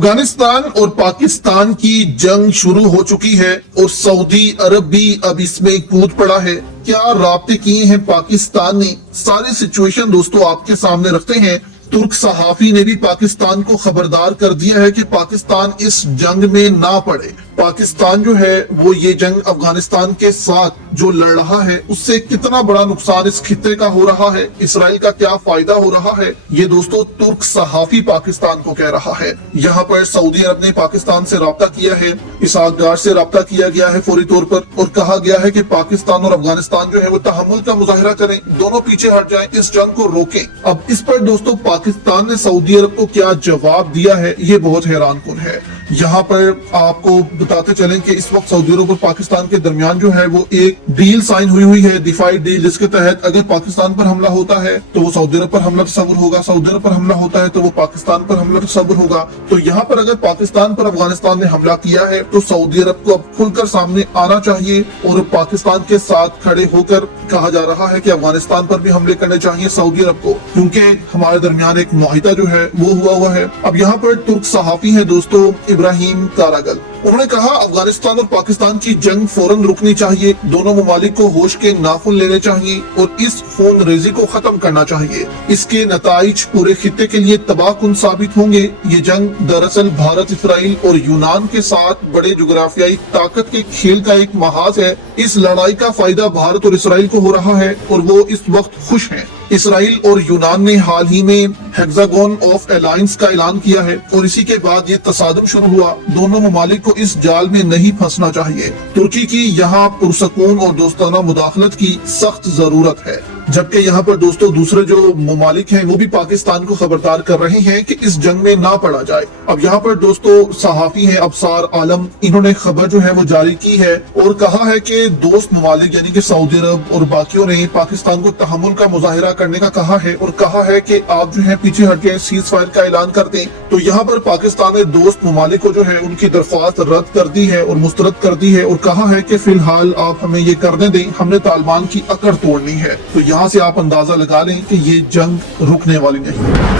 अफगानिस्तान और पाकिस्तान की जंग शुरू हो चुकी है और सऊदी अरब भी अब इसमें कूद पड़ा है। क्या राब्ते किए हैं पाकिस्तान ने, सारी सिचुएशन दोस्तों आपके सामने रखते हैं। तुर्क सहाफी ने भी पाकिस्तान को खबरदार कर दिया है कि पाकिस्तान इस जंग में ना पड़े। पाकिस्तान जो है वो ये जंग अफगानिस्तान के साथ जो लड़ रहा है उससे कितना बड़ा नुकसान इस खित्ते का हो रहा है, इसराइल का क्या फायदा हो रहा है, ये दोस्तों तुर्क सहाफी पाकिस्तान को कह रहा है। यहाँ पर सऊदी अरब ने पाकिस्तान से राब्ता किया है, इसहाक डार से राब्ता किया गया है फौरी तौर पर और कहा गया है कि पाकिस्तान और अफगानिस्तान जो है वो तहम्मुल का मुजाहिरा करें, दोनों पीछे हट जाएं, इस जंग को रोकें। अब इस पर दोस्तों पाकिस्तान ने सऊदी अरब को क्या जवाब दिया है ये बहुत हैरानकुन है। यहाँ पर आपको बताते चलें कि इस वक्त सऊदी अरब और पाकिस्तान के दरमियान जो है वो एक डील साइन हुई है, दिफाई डील, जिसके तहत अगर पाकिस्तान पर हमला होता है तो वो सऊदी अरब पर हमला तस्वुर होगा, सऊदी अरब पर हमला होता है तो वो पाकिस्तान पर हमला तस्वुर होगा। तो यहाँ पर अगर पाकिस्तान पर अफगानिस्तान ने हमला किया है तो सऊदी अरब को अब खुलकर सामने आना चाहिए और पाकिस्तान के साथ खड़े होकर कहा जा रहा है कि अफगानिस्तान पर भी हमले करने चाहिए सऊदी अरब को, क्योंकि हमारे दरमियान एक मुआहिदा जो है वो हुआ है। अब यहाँ पर तुर्क सहाफी है दोस्तों इब्राहिम कारागल, उन्होंने कहा अफगानिस्तान और पाकिस्तान की जंग फौरन रुकनी चाहिए, दोनों ममालिक को होश के नाखून लेने चाहिए और इस खून रेजी को खत्म करना चाहिए। इसके नताइज पूरे खित्ते के लिए तबाहकुन साबित होंगे। ये जंग दरअसल भारत, इसराइल और यूनान के साथ बड़े जोग्राफियाई ताकत के खेल का एक महाज है। इस लड़ाई का फायदा भारत और इसराइल को हो रहा है और वो इस वक्त खुश हैं। इसराइल और यूनान ने हाल ही में हेक्सागोन ऑफ अलायंस का ऐलान किया है और इसी के बाद ये तसादुम शुरू हुआ। दोनों ममालिक को इस जाल में नहीं फंसना चाहिए। तुर्की की यहाँ पुरसकून और दोस्ताना मुदाखलत की सख्त जरूरत है, जबकि यहाँ पर दोस्तों दूसरे जो ममालिक हैं वो भी पाकिस्तान को खबरदार कर रहे हैं कि इस जंग में ना पड़ा जाए। अब यहाँ पर दोस्तों सहाफी हैं अबसार आलम, इन्होंने खबर जो है वो जारी की है और कहा है कि दोस्त ममालिक यानी कि सऊदी अरब और बाकियों ने पाकिस्तान को तहम्मुल का मुजाहिरा करने का कहा है और कहा है कि आप जो है पीछे हट के सीज फायर का ऐलान कर दें। तो यहाँ पर पाकिस्तान ने दोस्त ममालिक को जो है उनकी दरख्वास्त रद्द कर दी है और मुस्तरद कर दी है और कहा है कि फिलहाल आप हमें ये करने दें, हमने तालिबान की अकड़ तोड़नी है। तो यहाँ से आप अंदाजा लगा लें कि ये जंग रुकने वाली नहीं है।